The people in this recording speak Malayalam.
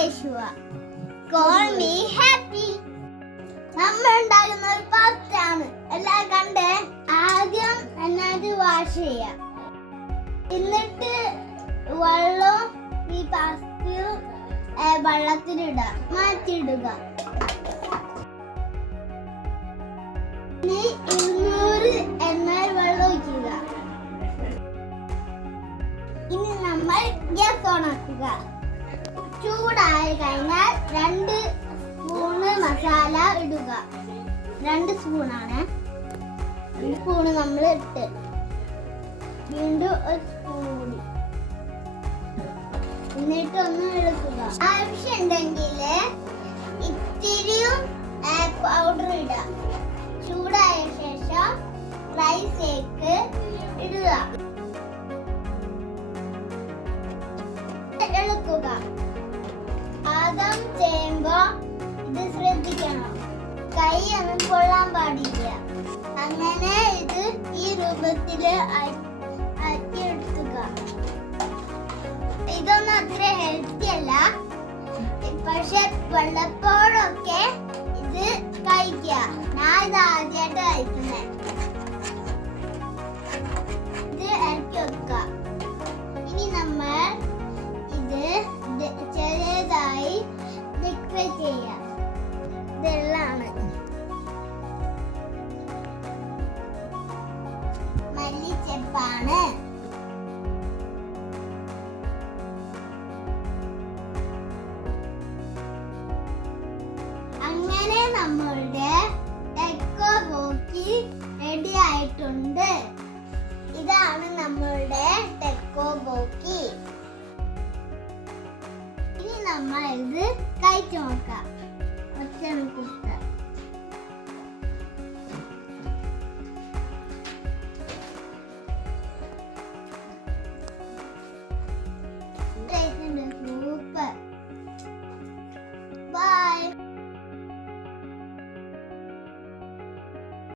യേശുവ. കോൾ മീ ഹാപ്പി നമ്മൾ ഉണ്ടാകുന്ന ഒരു പാത്രാണ് എല്ലാം കണ്ട്? ആദ്യം എന്നത് വാഷ് ചെയ്യാം എന്നിട്ട് വെള്ളം ഈ പാസ്റ്റ് വെള്ളത്തിലിടുക മാറ്റിയിടുക. ഇരുന്നൂറ് എണ്ണ വെള്ളം ഒഴിക്കുക. ഇനി നമ്മൾ ഗ്യാസ് ഓണാക്കുക ചൂടായി കഴിഞ്ഞാൽ രണ്ട് സ്പൂണ് മസാല ഇടുക. രണ്ട് സ്പൂണാണ്. രണ്ട് സ്പൂണ് നമ്മൾ ഇട്ട്. വീണ്ടും ഒരു സ്പൂൺ കൂടി. എന്നിട്ട് ഒന്ന് ഇളക്കുക. ആവശ്യമുണ്ടെങ്കിൽ ഇത്തിരിയും പൗഡർ ഇടുക. ചൂടായ ശേഷം റൈസിലേക്ക് ഇടുക. ഇളക്കുക. കൈ ഒന്നും കൊള്ളാൻ പാടില്ല. അങ്ങനെ ഇത് ഈ രൂപത്തിൽ അരിയെടുക്കുക ഇതൊന്നും അത്ര ഹെൽത്തി അല്ല. പക്ഷെ വെള്ളപ്പോഴൊക്കെ ഇത് കഴിക്കുക. ഞാൻ ഇത് ആദ്യമായിട്ട് കഴിക്കുന്നത് ഇത് ഇറക്കി വെക്കുക. ഇനി നമ്മൾ ഇത് ചെറിയതായി ലിക്വിഡ് ചെയ്യാം ഇതെള്ളാണ് മല്ലിച്ചെപ്പാണ്. അങ്ങനെ നമ്മളുടെ ടെക്കോ ബോക്കി റെഡി ആയിട്ടുണ്ട്. ഇതാണ് നമ്മളുടെ ടെക്കോ ബോക്കി ഇനി നമ്മൾ ഇത് കഴിച്ചു നോക്കാം. 我见过。